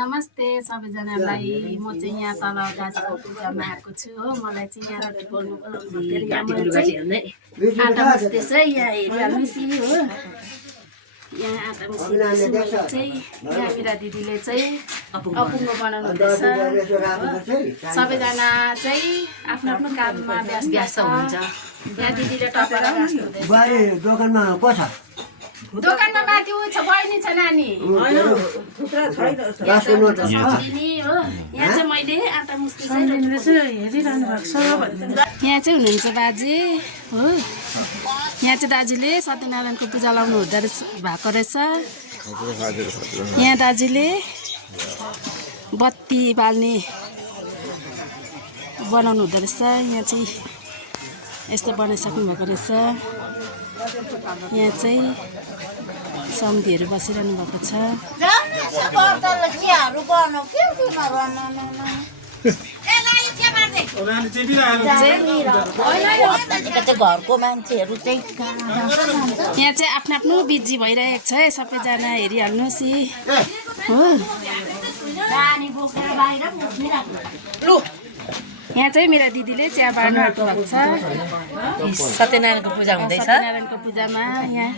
नमस्ते सबैजनालाई म चाहिँ यहाँ तल गाजीको पूजामा आएको छु हो मलाई चाहिँ यहाँ बोल्नु आटा मुस्दैछ यहाँ हेरिहाल्नुहोस् हो यहाँ आटा मुस्दैछु चाहिँ यहाँ मेरा दिदीले चाहिँ अपुङ्गो बनाउनु हुँदैछ सबैजना चाहिँ आफ्नो आफ्नो काममा व्यस्त हुन्छ यहाँ दिदीले टपेर बस्नुहुँदैछ दोकानमा को छ दोकानमा माथि उ छ बहिनी छ नानी यहाँ चाहिँ मैले आटा मुस्दैछु हेरिरहनु भएको छ यहाँ चाहिँ हुनुहुन्छ बाजे हो यहाँ चाहिँ दाजुले सत्यनारायणको पूजा लाउनु हुँदो रहेछ भएको रहेछ यहाँ दाजुले बत्ती बाल्ने बनाउनु हुँदो रहेछ यहाँ चाहिँ यस्तो बनाइसक्नु भएको रहेछ यहाँ चाहिँ सम्धीहरू बसिरहनु भएको छ घरको मान्छेहरू चाहिँ यहाँ चाहिँ आफ्नो आफ्नो बिजी भइरहेको छ है सबैजना हेरिहाल्नुहोस् हो यहाँ चाहिँ मेरा दिदीले चिया बाँड्नु आएको भएको छ सत्यनारायणको पूजा हुँदैछ सत्यनारायणको पूजामा यहाँ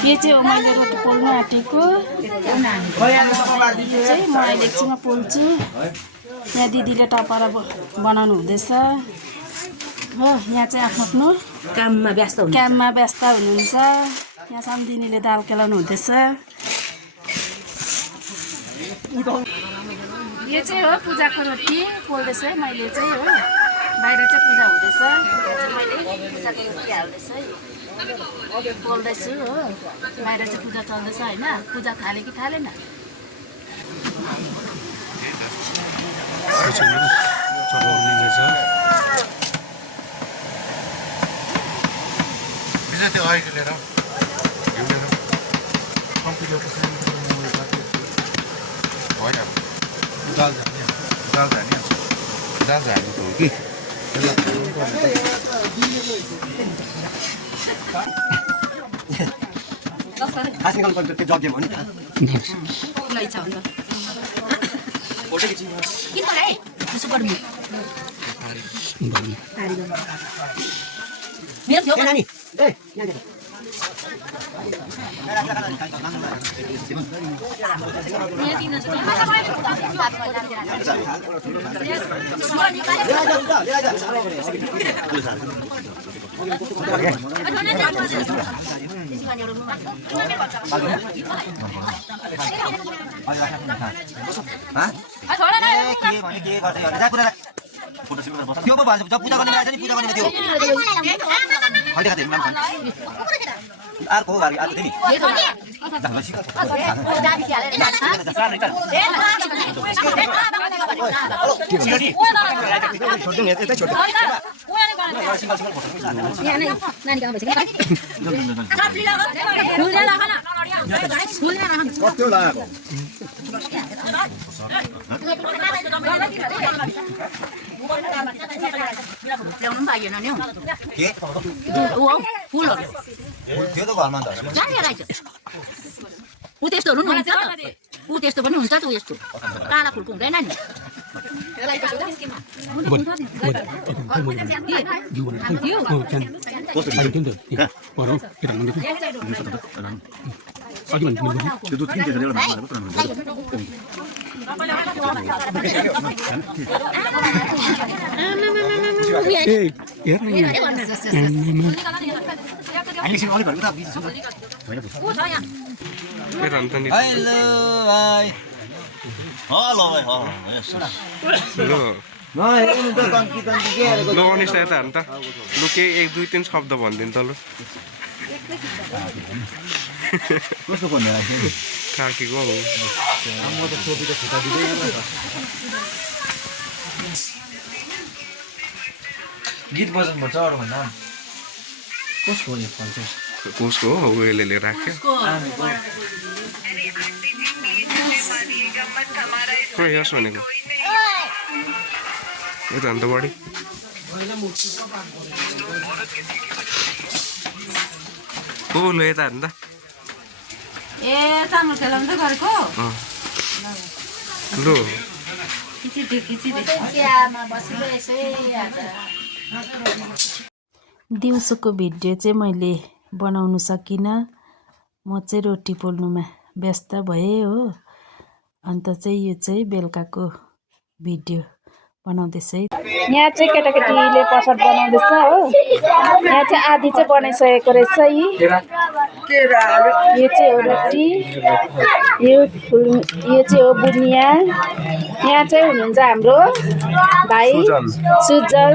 यो चाहिँ हो मैले रोटी पोल्नु आँटेको चाहिँ म अहिले एकछिनमा पोल्छु यहाँ दिदीले टपरा बनाउनु हुँदैछ हो यहाँ चाहिँ आफ्नो आफ्नो काममा व्यस्त हुनुहुन्छ यहाँ सम्धिनीले दाल केलाउनु हुँदैछ यो चाहिँ हो पूजाको रोटी पोल्दैछ मैले चाहिँ हो बाहिर चाहिँ पूजा हुँदैछ मैले पूजाको रोटी हाल्दैछ है पोल्दैछु हो बाहिर चाहिँ पूजा चल्दैछ होइन पूजा थाले कि थालेन दाल झार्नु हो कि आजकल पनि त्यो जग्गे भन्नु खुलै छ अन्त फोटो खिच्नु के पराए त्यसो गर्नु मेरो थियो नानी ए त्यो पो भन्छ जब पूजा गर्ने मान्छे नि पूजा गर्ने त्यो अहिले खातिर मान्छे अर्को हो अर्को थियो ल्याउनु पाइएन नि त्यो त घरमा ऊ त्यस्तोहरू पनि हुन्छ ऊ त्यस्तो पनि हुन्छ त ऊ यस्तो काला फुलको हुँदैन नि लु के 1 2 3 शब्द भनिदिनु त लु कस्तो भन्नु काकीको हो गीत बजाउनु पर्छ अरू भन्दा कसको हो यो फल चाहिँ कसको हो उयोले राख्यो यस भनेको यता अन्त बढी को लो यता अन्त ए चामल खेलाउँदै गरेको ल लु चियामा बसिरहेछु आज। दिउँसोको भिडियो चाहिँ मैले बनाउनु सकिनँ, म चाहिँ रोटी पोल्नुमा व्यस्त भएँ हो। अन्त चाहिँ यो चाहिँ बेलुकाको भिडियो बनाउँदैछ है। यहाँ चाहिँ केटाकेटीले प्रसाद बनाउँदैछ हो। यहाँ चाहिँ आधी चाहिँ बनाइसकेको रहेछ है। यो चाहिँ हो रोटी, यो चाहिँ हो बुनिया। यहाँ चाहिँ हुनुहुन्छ हाम्रो भाइ सुजल,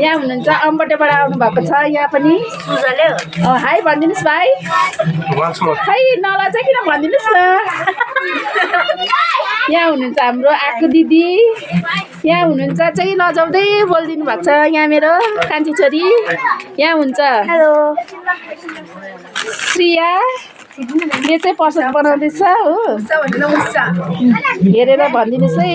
यहाँ हुनुहुन्छ अम्बटेबाट आउनुभएको छ। यहाँ पनि हाई भनिदिनुहोस् भाइ। खै नलजा किन भनिदिनुहोस् न। यहाँ हुनुहुन्छ हाम्रो आकु दिदी, यहाँ हुनुहुन्छ चाहिँ लजाउँदै बोलिदिनु भएको छ यहाँ मेरो कान्छी छोरी। यहाँ हुन्छ श्रिया, यो चाहिँ प्रसाद बनाउँदैछ हो। हेरेर भनिदिनुहोस् है।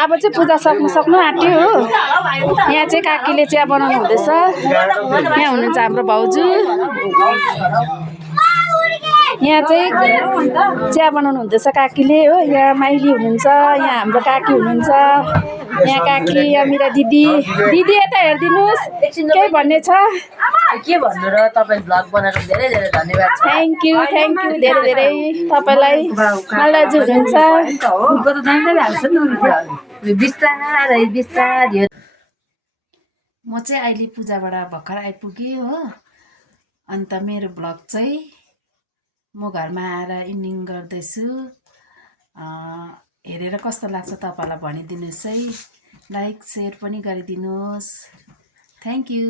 अब चाहिँ पूजा सक्नु आँट्यो हो। यहाँ चाहिँ काकीले चिया बनाउनु हुँदैछ। यहाँ हुनुहुन्छ हाम्रो भाउजू, यहाँ चाहिँ चिया बनाउनु हुँदैछ काकीले हो। यहाँ माइली हुनुहुन्छ, यहाँ हाम्रो काकी हुनुहुन्छ, यहाँ काकी, यहाँ मेरा दिदी। दिदी यता हेरिदिनुहोस्, केही भन्ने छ? के भन्नु र, तपाईँ भ्लग बनाएर धेरै धेरै धन्यवाद छ। थ्याङ्क यू धेरै धेरै तपाईँलाई। मल्लाजु हुनुहुन्छ। म चाहिँ अहिले पूजाबाट भर्खर आइपुगेँ हो। अन्त मेरो भ्लग चाहिँ म घरमा आएर इन्डिङ गर्दैछु। हेरेर कस्तो लाग्छ तपाईँलाई भनिदिनुहोस् है। लाइक सेयर पनि गरिदिनुहोस्। Thank you.